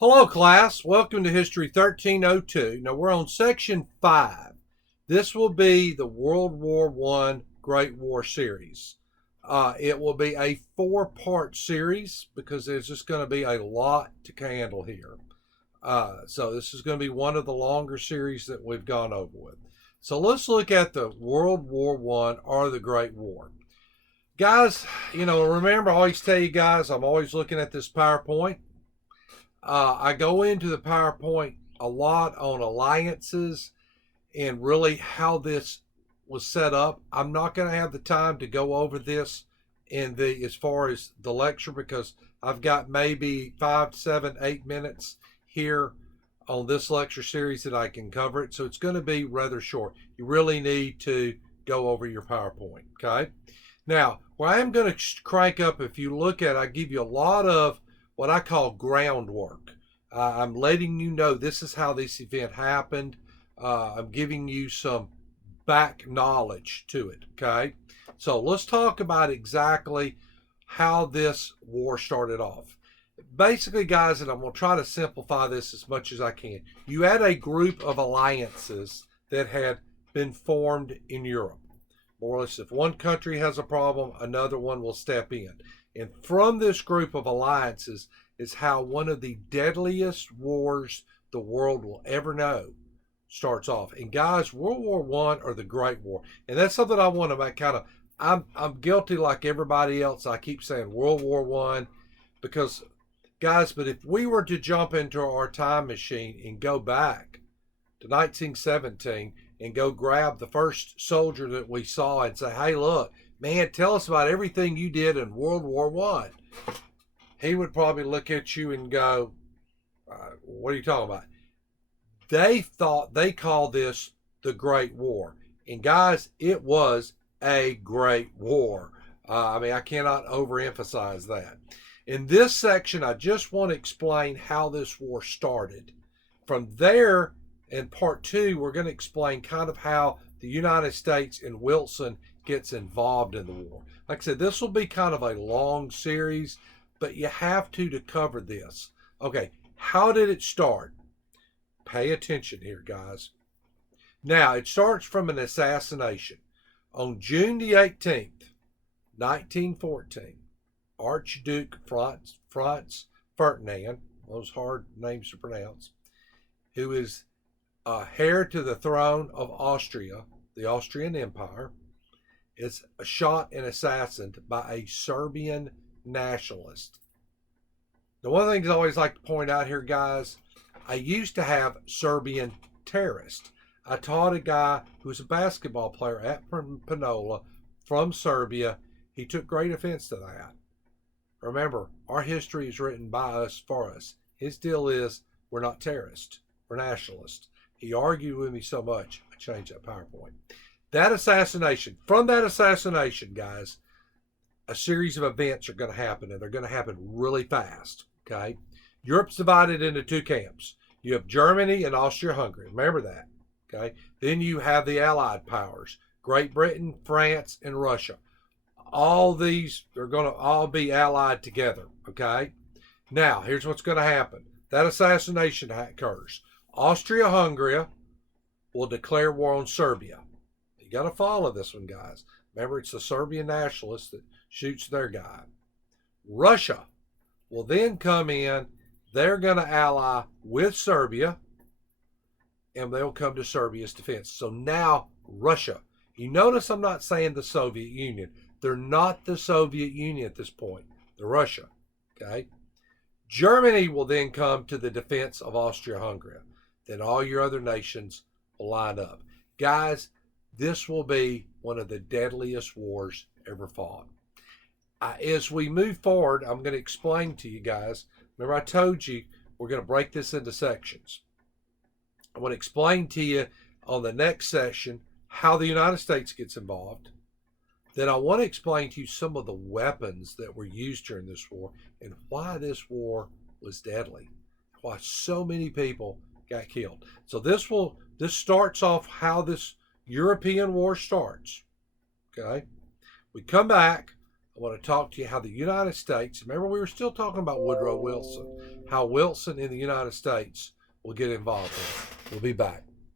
Hello, class. Welcome to History 1302. Now, we're on Section 5. This will be the World War I Great War series. It will be a four-part series because there's just going to be a lot to handle here. So this is going to be one of the longer series that we've gone over with. So let's look at the World War I or the Great War. Guys, remember I always tell you guys, I'm always looking at this PowerPoint. I go into the PowerPoint a lot on alliances and really how this was set up. I'm not going to have the time to go over this as far as the lecture because I've got maybe 5, 7, 8 minutes here on this lecture series that I can cover it. So it's going to be rather short. You really need to go over your PowerPoint. Okay. Now, what I am going to crank up, if you look at, I give you a lot of what I call groundwork. I'm letting you know this is how this event happened. I'm giving you some back knowledge to it, okay? So let's talk about exactly how this war started off. Basically, guys, and I'm going to try to simplify this as much as I can. You had a group of alliances that had been formed in Europe. More or less, if one country has a problem, another one will step in. And from this group of alliances is how one of the deadliest wars the world will ever know starts off. And guys, World War I or the Great War. And that's something I want to make kind of, I'm guilty like everybody else. I keep saying World War I because, guys, but if we were to jump into our time machine and go back to 1917 and go grab the first soldier that we saw and say, hey, look, man, tell us about everything you did in World War I. He would probably look at you and go, what are you talking about? They called this the Great War. And guys, it was a great war. I cannot overemphasize that. In this section, I just want to explain how this war started. From there, in part 2, we're going to explain kind of how the United States and Wilson gets involved in the war. Like I said, this will be kind of a long series, but you have to cover this. Okay, how did it start? Pay attention here, guys. Now, it starts from an assassination. On June the 18th, 1914, Archduke Franz Ferdinand, those hard names to pronounce, who is heir to the throne of Austria, the Austrian Empire, is shot and assassinated by a Serbian nationalist. Now, one of the things I always like to point out here, guys, I used to have Serbian terrorists. I taught a guy who was a basketball player at Panola from Serbia. He took great offense to that. Remember, our history is written by us for us. His deal is we're not terrorists. We're nationalists. He argued with me so much, I changed that PowerPoint. That assassination, from that assassination, guys, a series of events are going to happen, and they're going to happen really fast, okay? Europe's divided into two camps. You have Germany and Austria-Hungary. Remember that, okay? Then you have the Allied powers, Great Britain, France, and Russia. All these are going to all be allied together, okay? Now, here's what's going to happen. That assassination occurs. Austria-Hungary will declare war on Serbia. You got to follow this one, guys. Remember, it's the Serbian nationalists that shoots their guy. Russia will then come in. They're going to ally with Serbia, and they'll come to Serbia's defense. So now Russia. You notice I'm not saying the Soviet Union. They're not the Soviet Union at this point. They're Russia. Okay? Germany will then come to the defense of Austria-Hungary. Then all your other nations will line up. Guys, this will be one of the deadliest wars ever fought. As we move forward, I'm going to explain to you guys. Remember, I told you we're going to break this into sections. I want to explain to you on the next session how the United States gets involved. Then I want to explain to you some of the weapons that were used during this war and why this war was deadly, why so many people got killed. So this starts off how this European war starts. Okay, we come back. I want to talk to you how the United States, remember we were still talking about Woodrow Wilson, how Wilson in the United States will get involved in it. We'll be back.